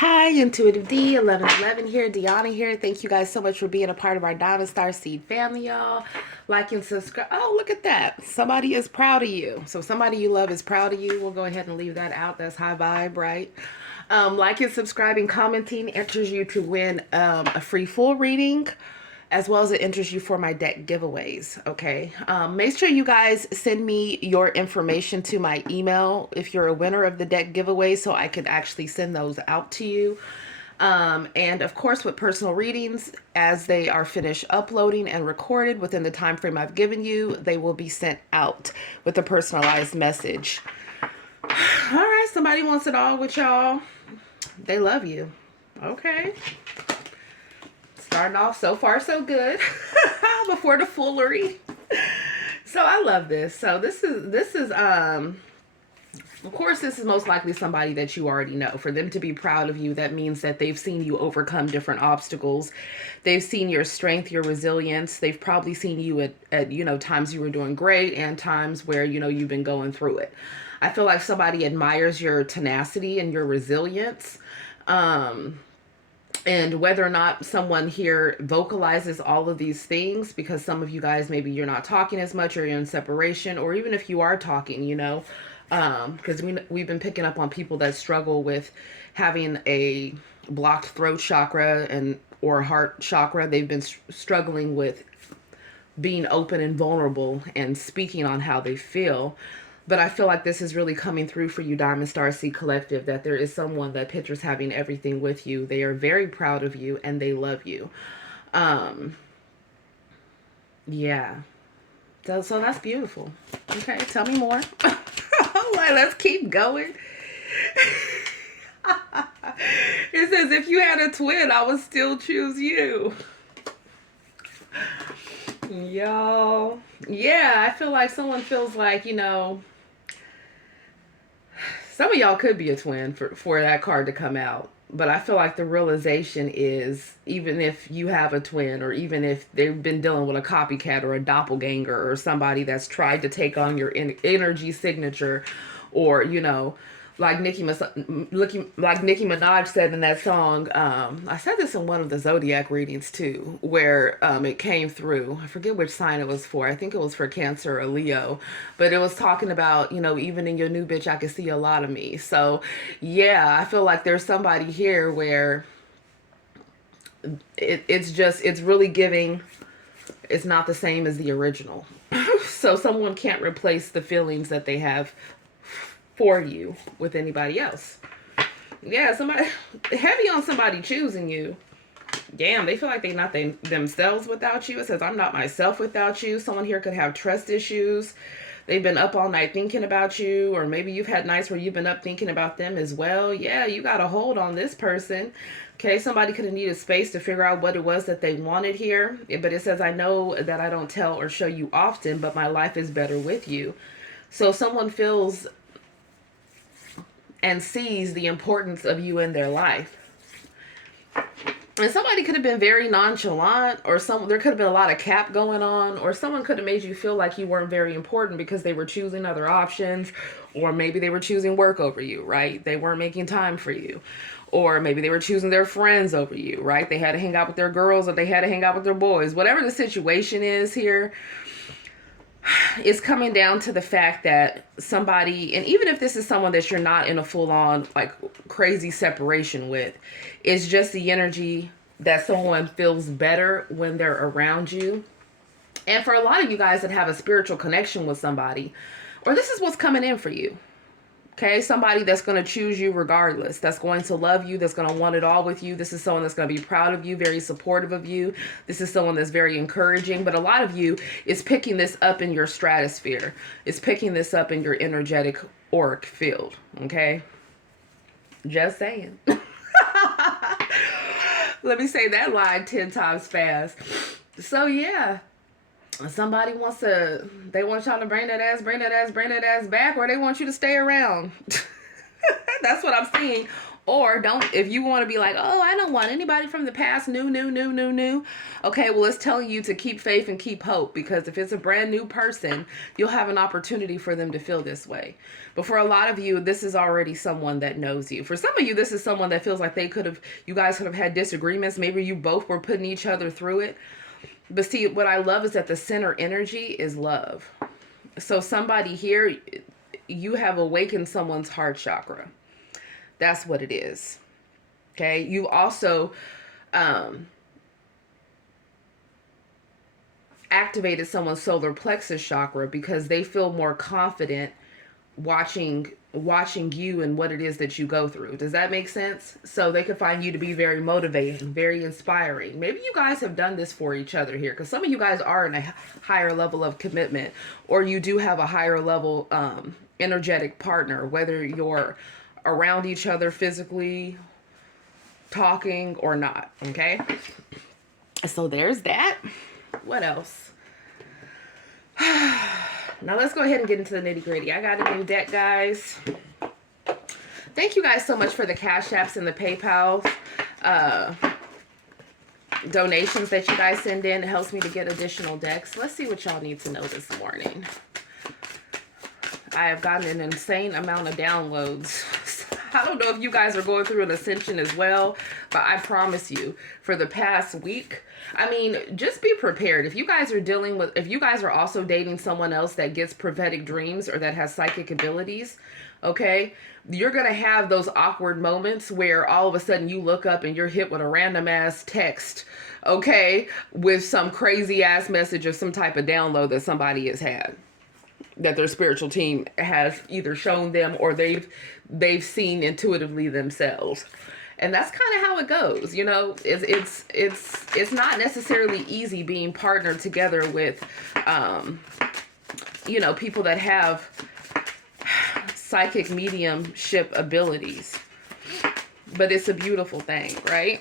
Hi, Intuitive D, 1111 here, Deonna here. Thank you guys so much for being a part of our Diamond Star Seed family, y'all. Like and subscribe. Oh, look at that. Somebody is proud of you. So somebody you love is proud of you. We'll go ahead and leave that out. That's high vibe, right? Like and subscribing, commenting enters you to win a free full reading, as well as it enters you for my deck giveaways. Okay, make sure you guys send me your information to my email if you're a winner of the deck giveaway, so I can actually send those out to you. And of course, with personal readings, as they are finished uploading and recorded within the time frame I've given you, they will be sent out with a personalized message. All right, somebody wants it all with y'all. They love you. Okay. Starting off so far so good before the foolery. So I love this. So this is of course, this is most likely somebody that you already know. For them to be proud of you, that means that they've seen you overcome different obstacles. They've seen your strength, your resilience. They've probably seen you at times you were doing great and times where, you've been going through it. I feel like somebody admires your tenacity and your resilience. And whether or not someone here vocalizes all of these things, because some of you guys, maybe you're not talking as much or you're in separation, or even if you are talking, because we've been picking up on people that struggle with having a blocked throat chakra or heart chakra. They've been struggling with being open and vulnerable and speaking on how they feel. But I feel like this is really coming through for you, Diamond Star Seed Collective, that there is someone that pictures having everything with you. They are very proud of you and they love you. Yeah. So that's beautiful. Okay, tell me more. Like, let's keep going. It says, if you had a twin, I would still choose you. Y'all. Yeah, I feel like someone feels like, some of y'all could be a twin for that card to come out. But I feel like the realization is, even if you have a twin, or even if they've been dealing with a copycat or a doppelganger or somebody that's tried to take on your energy signature, or, like Nicki Minaj said in that song. I said this in one of the zodiac readings too, where it came through. I forget which sign it was for. I think it was for Cancer or Leo, but it was talking about, even in your new bitch, I can see a lot of me. So yeah, I feel like there's somebody here where it's really giving. It's not the same as the original. So someone can't replace the feelings that they have for you with anybody else. Yeah, somebody heavy on somebody choosing you. Damn, they feel like they're not themselves without you. It says, I'm not myself without you. Someone here could have trust issues. They've been up all night thinking about you, or maybe you've had nights where you've been up thinking about them as well. Yeah, you got a hold on this person. Okay, somebody could have needed space to figure out what it was that they wanted here. But it says, I know that I don't tell or show you often, but my life is better with you. So someone feels and sees the importance of you in their life. And somebody could have been very nonchalant, or there could have been a lot of cap going on, or someone could have made you feel like you weren't very important because they were choosing other options, or maybe they were choosing work over you, right? They weren't making time for you. Or maybe they were choosing their friends over you, right? They had to hang out with their girls, or they had to hang out with their boys. Whatever the situation is here, it's coming down to the fact that somebody, and even if this is someone that you're not in a full-on like crazy separation with, it's just the energy that someone feels better when they're around you. And for a lot of you guys that have a spiritual connection with somebody, or this is what's coming in for you. Okay, somebody that's going to choose you regardless, that's going to love you, that's going to want it all with you. This is someone that's going to be proud of you, very supportive of you. This is someone that's very encouraging. But a lot of you is picking this up in your stratosphere. It's picking this up in your energetic auric field. Okay, just saying. Let me say that line 10 times fast. So yeah. Somebody they want y'all to bring that ass back, or they want you to stay around. That's what I'm seeing. Or don't, if you want to be like, oh, I don't want anybody from the past, new. Okay, well, it's telling you to keep faith and keep hope, because if it's a brand new person, you'll have an opportunity for them to feel this way. But for a lot of you, this is already someone that knows you. For some of you, this is someone that feels like you guys could have had disagreements. Maybe you both were putting each other through it. But see, what I love is that the center energy is love. So somebody here, you have awakened someone's heart chakra. That's what it is. Okay. You've also activated someone's solar plexus chakra, because they feel more confident watching you and what it is that you go through. Does that make sense? So they could find you to be very motivating, very inspiring. Maybe you guys have done this for each other here, because some of you guys are in a higher level of commitment, or you do have a higher level energetic partner, whether you're around each other physically, talking or not. Okay, so there's that. What else? Now let's go ahead and get into the nitty gritty. I got a new deck, guys. Thank you guys so much for the Cash Apps and the PayPal donations that you guys send in. It helps me to get additional decks. Let's see what y'all need to know this morning. I have gotten an insane amount of downloads. I don't know if you guys are going through an ascension as well, but I promise you, for the past week, I mean, just be prepared. If you guys are also dating someone else that gets prophetic dreams or that has psychic abilities, okay, you're going to have those awkward moments where all of a sudden you look up and you're hit with a random ass text, okay, with some crazy ass message or some type of download that somebody has had, that their spiritual team has either shown them or they've seen intuitively themselves. And that's kind of how it goes. You know, it's not necessarily easy being partnered together with, you know, people that have psychic mediumship abilities, but it's a beautiful thing, right?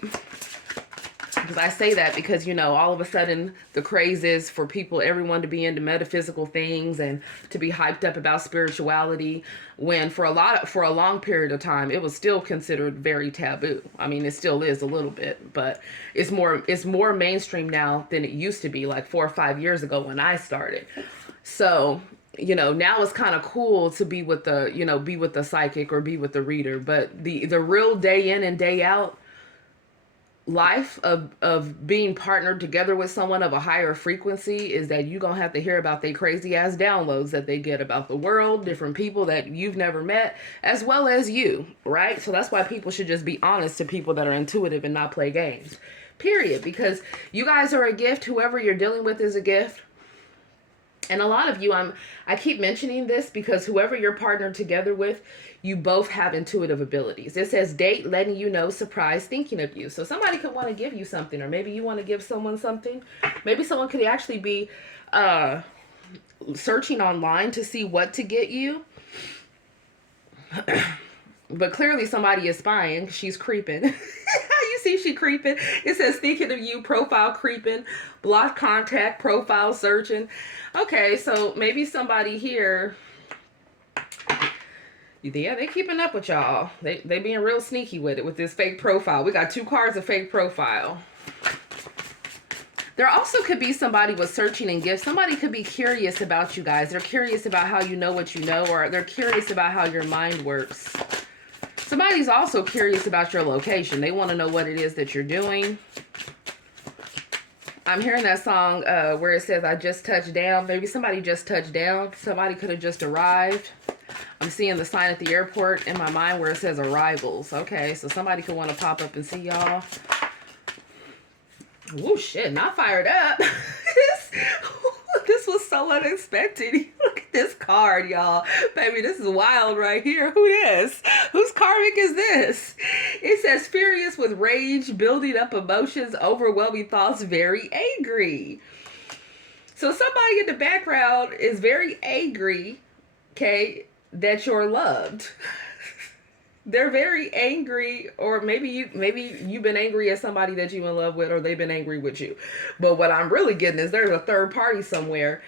Because I say that because, you know, all of a sudden the craze is for everyone to be into metaphysical things and to be hyped up about spirituality, when for a long period of time, it was still considered very taboo. I mean, it still is a little bit, but it's more mainstream now than it used to be like 4 or 5 years ago when I started. So, you know, now it's kind of cool to be with the psychic or be with the reader, but the real day in and day out life of being partnered together with someone of a higher frequency is that you're gonna have to hear about their crazy ass downloads that they get about the world, different people that you've never met, as well as you, right? So that's why people should just be honest to people that are intuitive and not play games, period. Because you guys are a gift. Whoever you're dealing with is a gift. And a lot of you, I keep mentioning this because whoever you're partnered together with, you both have intuitive abilities. It says date, letting you know, surprise, thinking of you. So somebody could want to give you something, or maybe you want to give someone something. Maybe someone could actually be searching online to see what to get you. But clearly somebody is spying. She's creeping. You see she creeping. It says thinking of you, profile creeping, block contact, profile searching. Okay, so maybe somebody here, yeah, they keeping up with y'all. They being real sneaky with it, with this fake profile. We got 2 cards of fake profile. There also could be somebody with searching and gifts. Somebody could be curious about you guys. They're curious about how you know what you know, or they're curious about how your mind works. Somebody's also curious about your location. They want to know what it is that you're doing. I'm hearing that song where it says, I just touched down. Maybe somebody just touched down. Somebody could have just arrived. I'm seeing the sign at the airport in my mind where it says arrivals. Okay, so somebody could want to pop up and see y'all. Oh, shit, not fired up. This was so unexpected. Look at this card, y'all. Baby, this is wild right here. Who this? Whose karmic is this? It says, furious with rage, building up emotions, overwhelming thoughts, very angry. So somebody in the background is very angry, okay, that you're loved. They're very angry, or maybe you've been angry at somebody that you're in love with, or they've been angry with you. But what I'm really getting is there's a third party somewhere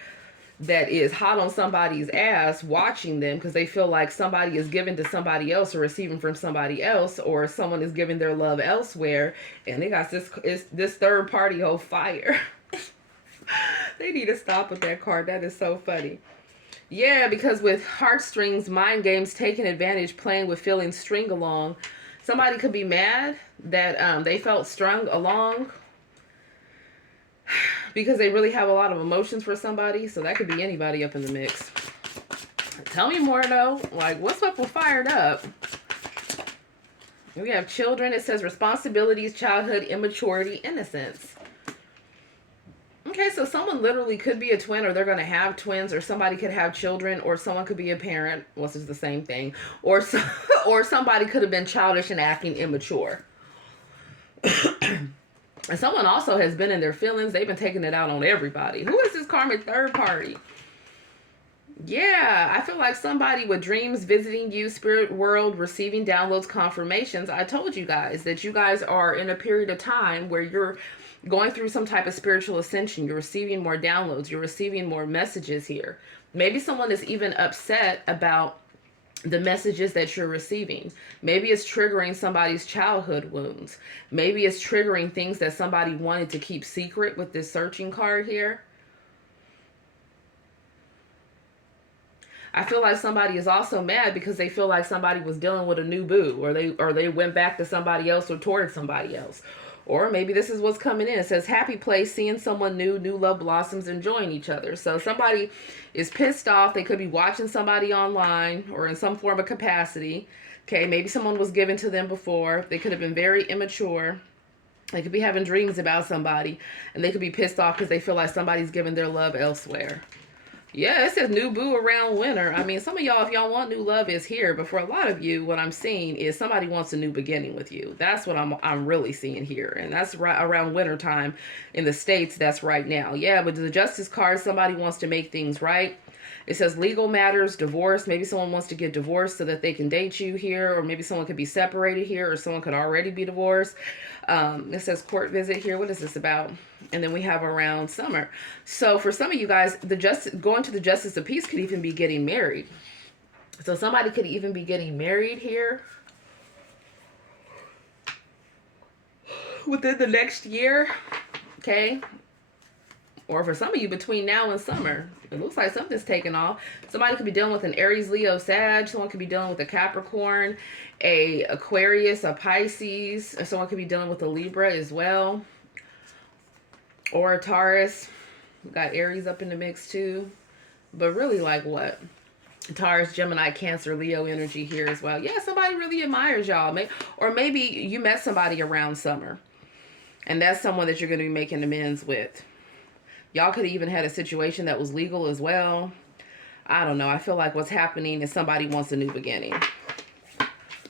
that is hot on somebody's ass watching them because they feel like somebody is giving to somebody else or receiving from somebody else, or someone is giving their love elsewhere, and they got this third party whole fire. They need to stop with that card. That is so funny. Yeah, because with heartstrings, mind games, taking advantage, playing with feelings, string along. Somebody could be mad that they felt strung along because they really have a lot of emotions for somebody. So that could be anybody up in the mix. Tell me more though. Like, what's up with fired up? We have children. It says responsibilities, childhood, immaturity, innocence. Okay, so someone literally could be a twin, or they're going to have twins, or somebody could have children, or someone could be a parent, which is the same thing, or or somebody could have been childish and acting immature. And someone also has been in their feelings. They've been taking it out on everybody. Who is this karmic third party? Yeah, I feel like somebody with dreams visiting you, spirit world, receiving downloads, confirmations. I told you guys that you guys are in a period of time where you're going through some type of spiritual ascension. You're receiving more downloads. You're receiving more messages here. Maybe someone is even upset about the messages that you're receiving. Maybe it's triggering somebody's childhood wounds. Maybe it's triggering things that somebody wanted to keep secret with this searching card here. I feel like somebody is also mad because they feel like somebody was dealing with a new boo, or they went back to somebody else or towards somebody else. Or maybe this is what's coming in. It says happy place, seeing someone new love blossoms, enjoying each other. So somebody is pissed off. They could be watching somebody online or in some form of capacity. Okay, maybe someone was given to them before. They could have been very immature. They could be having dreams about somebody, and they could be pissed off because they feel like somebody's giving their love elsewhere. Yeah, it says new boo around winter. I mean, some of y'all, if y'all want new love, is here. But for a lot of you, what I'm seeing is somebody wants a new beginning with you. That's what I'm really seeing here. And that's right around winter time in the States. That's right now. Yeah, but the Justice card, somebody wants to make things right. It says legal matters, divorce. Maybe someone wants to get divorced so that they can date you here. Or maybe someone could be separated here, or someone could already be divorced. It says court visit here. What is this about? And then we have around summer. So for some of you guys, going to the Justice of Peace could even be getting married. So somebody could even be getting married here within the next year. Okay. Or for some of you, between now and summer. It looks like something's taking off. Somebody could be dealing with an Aries, Leo, Sag. Someone could be dealing with a Capricorn, a Aquarius, a Pisces. Or someone could be dealing with a Libra as well. Or a Taurus. We got Aries up in the mix too. But really, like what? Taurus, Gemini, Cancer, Leo energy here as well. Yeah, somebody really admires y'all. Or maybe you met somebody around summer. And that's someone that you're going to be making amends with. Y'all could have even had a situation that was legal as well. I don't know. I feel like what's happening is somebody wants a new beginning.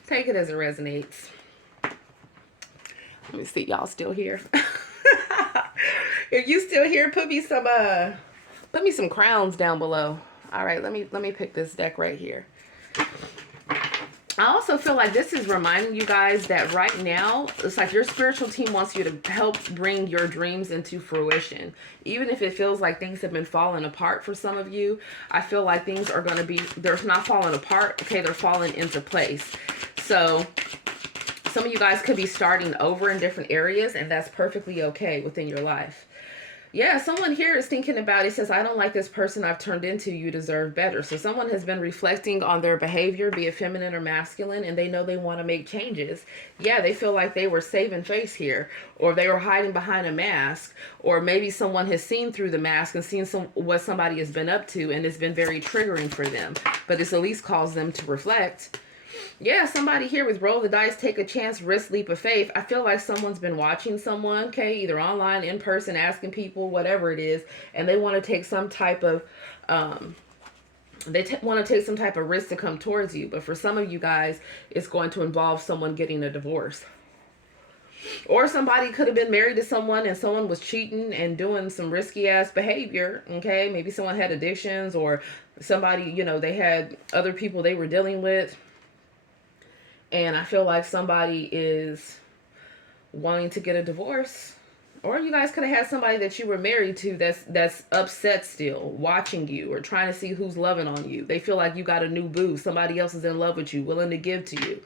Take it as it resonates. Let me see. Y'all still here? If you still here, put me some crowns down below. All right, let me pick this deck right here. I also feel like this is reminding you guys that right now, it's like your spiritual team wants you to help bring your dreams into fruition. Even if it feels like things have been falling apart for some of you, I feel like things are going to be, they're not falling apart, okay, they're falling into place. So some of you guys could be starting over in different areas, and that's perfectly okay within your life. Yeah, someone here is thinking about, it says, I don't like this person I've turned into. You deserve better. So someone has been reflecting on their behavior, be it feminine or masculine, and they know they want to make changes. Yeah, they feel like they were saving face here, or they were hiding behind a mask, or maybe someone has seen through the mask and seen what somebody has been up to, and it's been very triggering for them. But this at least calls them to reflect. Yeah, somebody here with roll the dice, take a chance, risk, leap of faith. I feel like someone's been watching someone, okay, either online, in person, asking people, whatever it is, and they want to take some type of, want to take some type of risk to come towards you. But for some of you guys, it's going to involve someone getting a divorce. Or somebody could have been married to someone and someone was cheating and doing some risky ass behavior, okay? Maybe someone had addictions, or somebody, you know, they had other people they were dealing with. And I feel like somebody is wanting to get a divorce. Or you guys could have had somebody that you were married to that's upset still, watching you or trying to see who's loving on you. They feel like you got a new boo. Somebody else is in love with you, willing to give to you.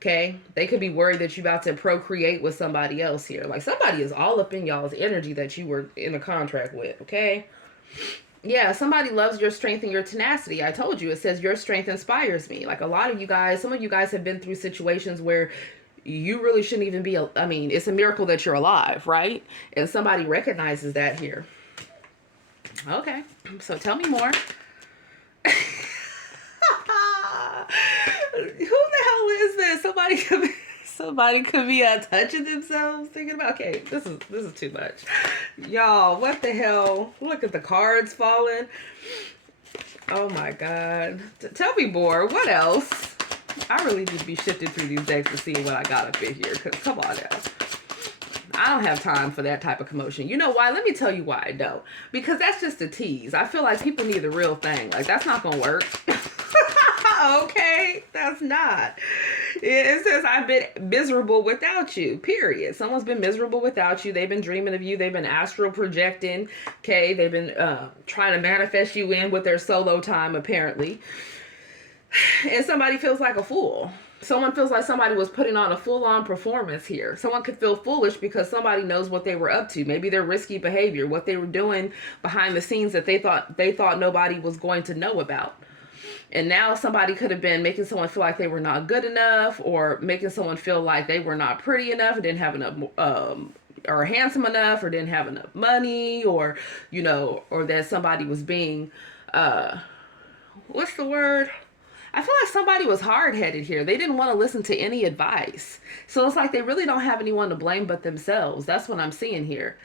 Okay? They could be worried that you're about to procreate with somebody else here. Like somebody is all up in y'all's energy that you were in a contract with. Okay? Yeah, somebody loves your strength and your tenacity. I told you, it says your strength inspires me. Like a lot of you guys, some of you guys have been through situations where you really shouldn't even be, I mean, it's a miracle that you're alive, right? And somebody recognizes that here. Okay, so tell me more. Who the hell is this? Somebody could be touching themselves, thinking about. Okay, this is too much, y'all. What the hell? Look at the cards falling. Oh my God! Tell me more. What else? I really need to be shifting through these decks to see what I got up in here. Cause come on now. I don't have time for that type of commotion. You know why? Let me tell you why I don't. Because that's just a tease. I feel like people need the real thing. Like, that's not going to work. Okay? That's not. It says, I've been miserable without you, period. Someone's been miserable without you. They've been dreaming of you. They've been astral projecting. Okay? They've been trying to manifest you in with their solo time, apparently. And somebody feels like a fool. Someone feels like somebody was putting on a full-on performance here. Someone could feel foolish because somebody knows what they were up to. Maybe their risky behavior, what they were doing behind the scenes that they thought nobody was going to know about. And now somebody could have been making someone feel like they were not good enough, or making someone feel like they were not pretty enough, or didn't have enough, or handsome enough, or didn't have enough money, or, you know, or that somebody was being, what's the word? I feel like somebody was hard-headed here. They didn't want to listen to any advice. So it's like they really don't have anyone to blame but themselves. That's what I'm seeing here.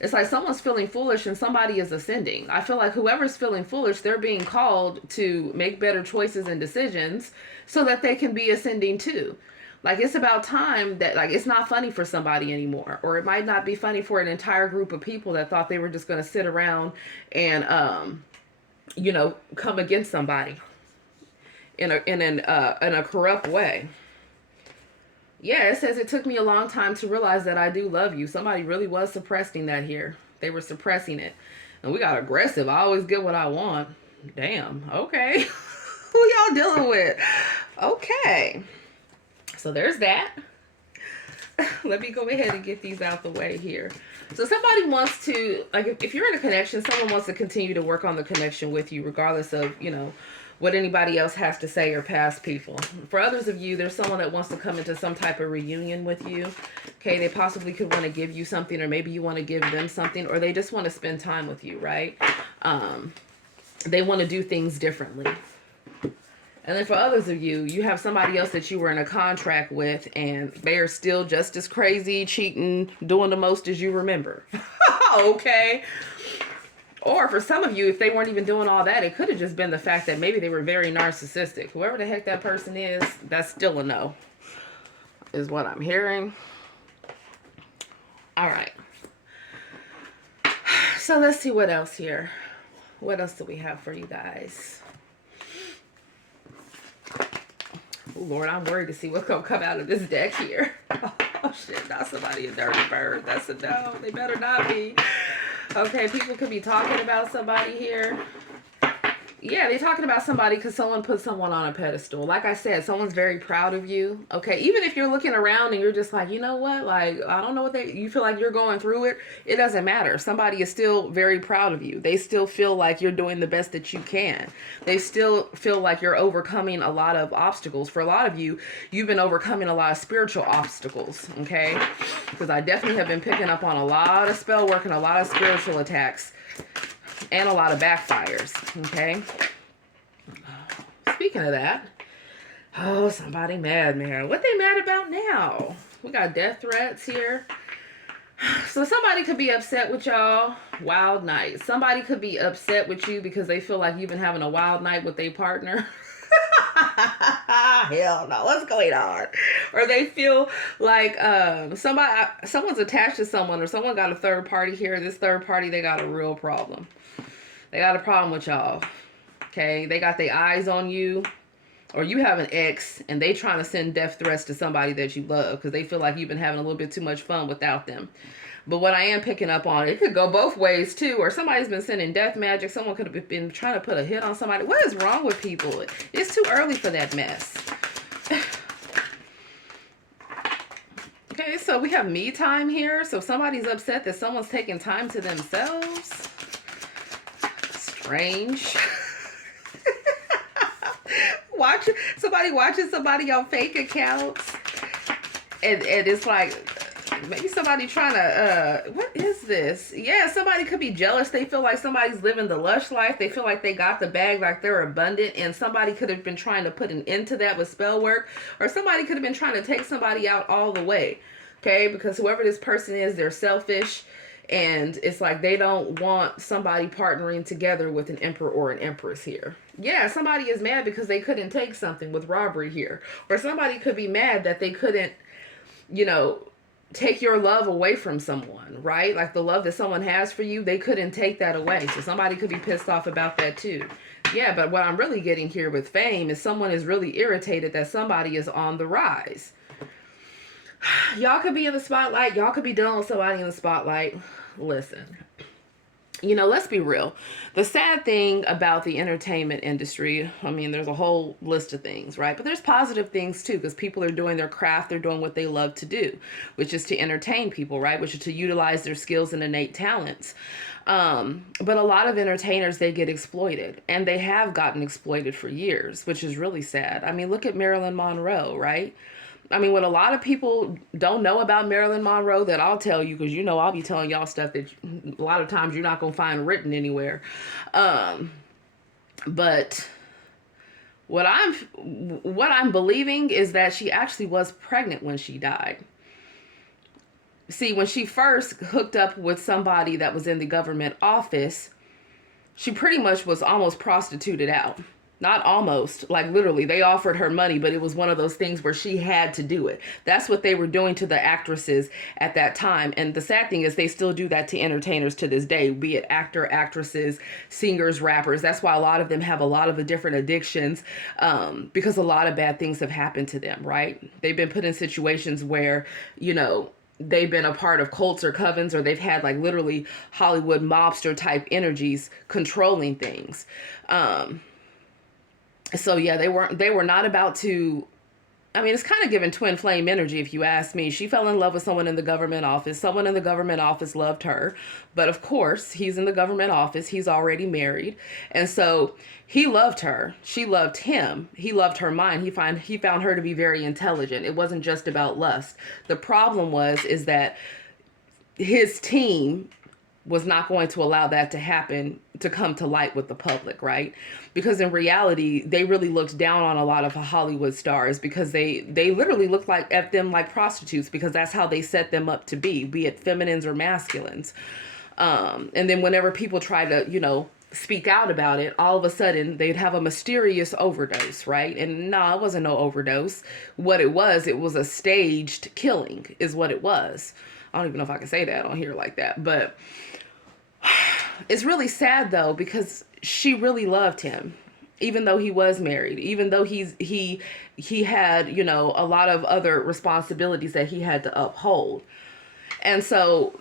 It's like someone's feeling foolish and somebody is ascending. I feel like whoever's feeling foolish, they're being called to make better choices and decisions so that they can be ascending too. Like, it's about time that, like, it's not funny for somebody anymore. Or it might not be funny for an entire group of people that thought they were just going to sit around and, you know, come against somebody in a corrupt way. Yeah, it says it took me a long time to realize that I do love you. Somebody really was suppressing that here. They were suppressing it. And we got aggressive. I always get what I want. Damn. Okay. Who y'all dealing with? Okay. So there's that. Let me go ahead and get these out the way here. So somebody wants to, like, if you're in a connection, someone wants to continue to work on the connection with you, regardless of, you know, what anybody else has to say or past people. For others of you, there's someone that wants to come into some type of reunion with you. Okay, they possibly could want to give you something, or maybe you want to give them something, or they just want to spend time with you, right? They want to do things differently. And then for others of you, you have somebody else that you were in a contract with, and they are still just as crazy, cheating, doing the most as you remember. Okay. Or for some of you, if they weren't even doing all that, it could have just been the fact that maybe they were very narcissistic. Whoever the heck that person is, that's still a no, is what I'm hearing. All right. So let's see what else here. What else do we have for you guys? Oh, Lord, I'm worried to see what's going to come out of this deck here. Oh, shit. Not somebody a dirty bird. That's a no. They better not be. Okay, people could be talking about somebody here. Yeah, they're talking about somebody because someone put someone on a pedestal. Like I said, someone's very proud of you. Okay, even if you're looking around and you're just like, you know what? Like, I don't know what you feel like you're going through it. It doesn't matter. Somebody is still very proud of you. They still feel like you're doing the best that you can. They still feel like you're overcoming a lot of obstacles. For a lot of you, you've been overcoming a lot of spiritual obstacles. Okay, because I definitely have been picking up on a lot of spell work and a lot of spiritual attacks. And a lot of backfires, okay? Speaking of that, oh, somebody mad, man. What they mad about now? We got death threats here. So somebody could be upset with y'all. Wild night. Somebody could be upset with you because they feel like you've been having a wild night with their partner. Hell no, what's going on? Or they feel like someone's attached to someone, or someone got a third party here. This third party, they got a real problem. They got a problem with y'all. Okay, they got their eyes on you. Or you have an ex and they trying to send death threats to somebody that you love because they feel like you've been having a little bit too much fun without them. But what I am picking up on, it could go both ways too. Or somebody's been sending death magic. Someone could have been trying to put a hit on somebody. What is wrong with people? It's too early for that mess. Okay, so we have me time here. So somebody's upset that someone's taking time to themselves. Strange. Somebody watching somebody on fake accounts. And it's like, maybe somebody trying to, what is this? Yeah, somebody could be jealous. They feel like somebody's living the lush life. They feel like they got the bag, like they're abundant. And somebody could have been trying to put an end to that with spell work. Or somebody could have been trying to take somebody out all the way. Okay, because whoever this person is, they're selfish. And it's like they don't want somebody partnering together with an emperor or an empress here. Yeah, somebody is mad because they couldn't take something with robbery here. Or somebody could be mad that they couldn't, you know, take your love away from someone, right? Like the love that someone has for you, they couldn't take that away. So somebody could be pissed off about that too. Yeah, but what I'm really getting here with fame is someone is really irritated that somebody is on the rise. Y'all could be in the spotlight. Y'all could be dealing with somebody in the spotlight. Listen, you know, let's be real. The sad thing about the entertainment industry, I mean, there's a whole list of things, right? But there's positive things too, because people are doing their craft. They're doing what they love to do, which is to entertain people, right? Which is to utilize their skills and innate talents. But a lot of entertainers, they get exploited, and they have gotten exploited for years, which is really sad. I mean, look at Marilyn Monroe, right? I mean, what a lot of people don't know about Marilyn Monroe that I'll tell you, because, you know, I'll be telling y'all stuff that a lot of times you're not going to find written anywhere. But what I'm believing is that she actually was pregnant when she died. See, when she first hooked up with somebody that was in the government office, she pretty much was almost prostituted out. Not almost, like literally, they offered her money, but it was one of those things where she had to do it. That's what they were doing to the actresses at that time. And the sad thing is they still do that to entertainers to this day, be it actor, actresses, singers, rappers. That's why a lot of them have a lot of the different addictions, because a lot of bad things have happened to them, right? They've been put in situations where, you know, they've been a part of cults or covens, or they've had like literally Hollywood mobster type energies controlling things. So yeah, they were not about to, I mean, it's kind of giving twin flame energy if you ask me. She fell in love with someone in the government office. Someone in the government office loved her. But of course, he's in the government office. He's already married. And so he loved her. She loved him. He loved her mind. He found her to be very intelligent. It wasn't just about lust. The problem is that his team was not going to allow that to happen, to come to light with the public, right? Because in reality, they really looked down on a lot of Hollywood stars, because they literally looked at them like prostitutes, because that's how they set them up to be it feminines or masculines. And then whenever people try to, you know, speak out about it, all of a sudden they'd have a mysterious overdose, right? And no, it wasn't no overdose. What it was a staged killing is what it was. I don't even know if I can say that on here like that, but it's really sad though, because she really loved him, even though he was married, even though he had, you know, a lot of other responsibilities that he had to uphold. And so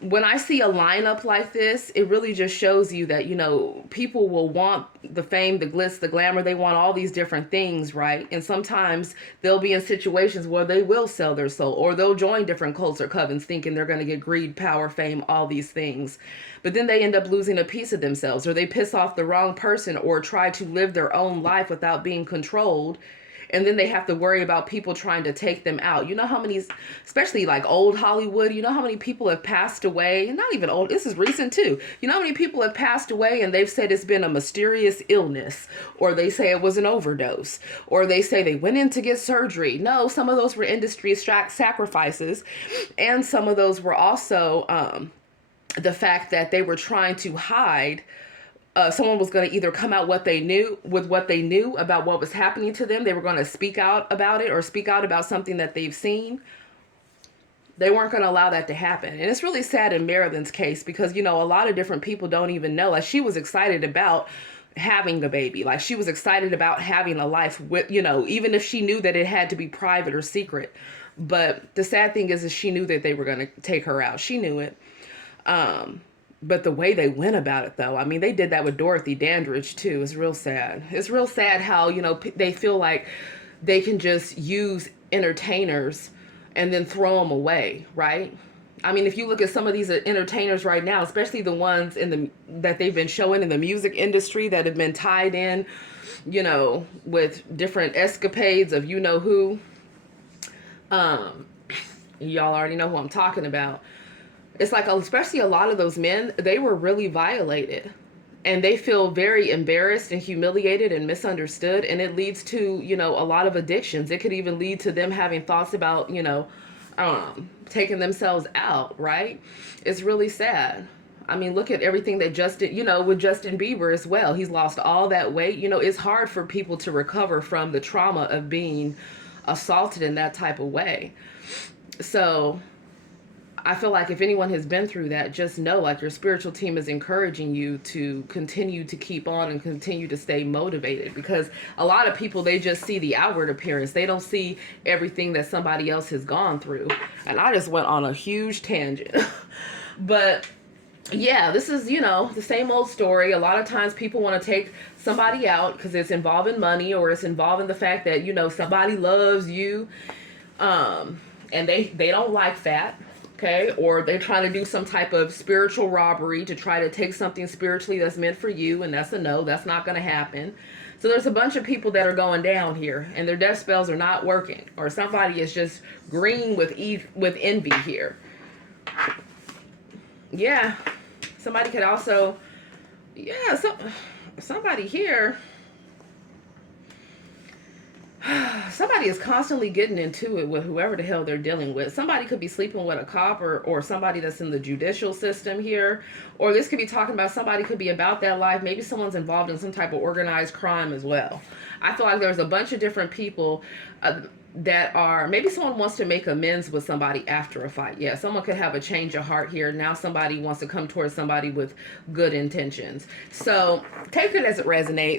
when I see a lineup like this, it really just shows you that, you know, people will want the fame, the glitz, the glamour. They want all these different things, right? And sometimes they'll be in situations where they will sell their soul, or they'll join different cults or covens thinking they're going to get greed, power, fame, all these things. But then they end up losing a piece of themselves, or they piss off the wrong person, or try to live their own life without being controlled. And then they have to worry about people trying to take them out. You know how many, especially like old Hollywood, you know how many people have passed away? Not even old, this is recent too. You know how many people have passed away and they've said it's been a mysterious illness, or they say it was an overdose, or they say they went in to get surgery. No, some of those were industry sacrifices. And some of those were also the fact that they were trying to hide. Someone was going to either come out what they knew about what was happening to them. They were going to speak out about it, or speak out about something that they've seen. They weren't going to allow that to happen. And it's really sad in Marilyn's case, because, you know, a lot of different people don't even know. Like, she was excited about having a baby. Like, she was excited about having a life with, you know, even if she knew that it had to be private or secret. But the sad thing is she knew that they were going to take her out. She knew it. But the way they went about it, though, I mean, they did that with Dorothy Dandridge, too. It's real sad. It's real sad how, you know, they feel like they can just use entertainers and then throw them away, right? I mean, if you look at some of these entertainers right now, especially the ones that they've been showing in the music industry that have been tied in, you know, with different escapades of you know who. Y'all already know who I'm talking about. It's like, especially a lot of those men, they were really violated. And they feel very embarrassed and humiliated and misunderstood. And it leads to, you know, a lot of addictions. It could even lead to them having thoughts about, you know, taking themselves out, right? It's really sad. I mean, look at everything that Justin, you know, with Justin Bieber as well. He's lost all that weight. You know, it's hard for people to recover from the trauma of being assaulted in that type of way. So I feel like if anyone has been through that, just know, like, your spiritual team is encouraging you to continue to keep on and continue to stay motivated, because a lot of people, they just see the outward appearance. They don't see everything that somebody else has gone through. And I just went on a huge tangent. But yeah, this is, you know, the same old story. A lot of times people want to take somebody out because it's involving money, or it's involving the fact that, you know, somebody loves you, and they don't like that. Okay, or they're trying to do some type of spiritual robbery to try to take something spiritually that's meant for you, and that's a no. That's not going to happen. So there's a bunch of people that are going down here, and their death spells are not working, or somebody is just green with envy here. Yeah, somebody could also, yeah, somebody here. Somebody is constantly getting into it with whoever the hell they're dealing with. Somebody could be sleeping with a cop, or somebody that's in the judicial system here. Or this could be talking about somebody could be about that life. Maybe someone's involved in some type of organized crime as well. I feel like there's a bunch of different people that are, maybe someone wants to make amends with somebody after a fight. Yeah, someone could have a change of heart here. Now somebody wants to come towards somebody with good intentions. So take it as it resonates.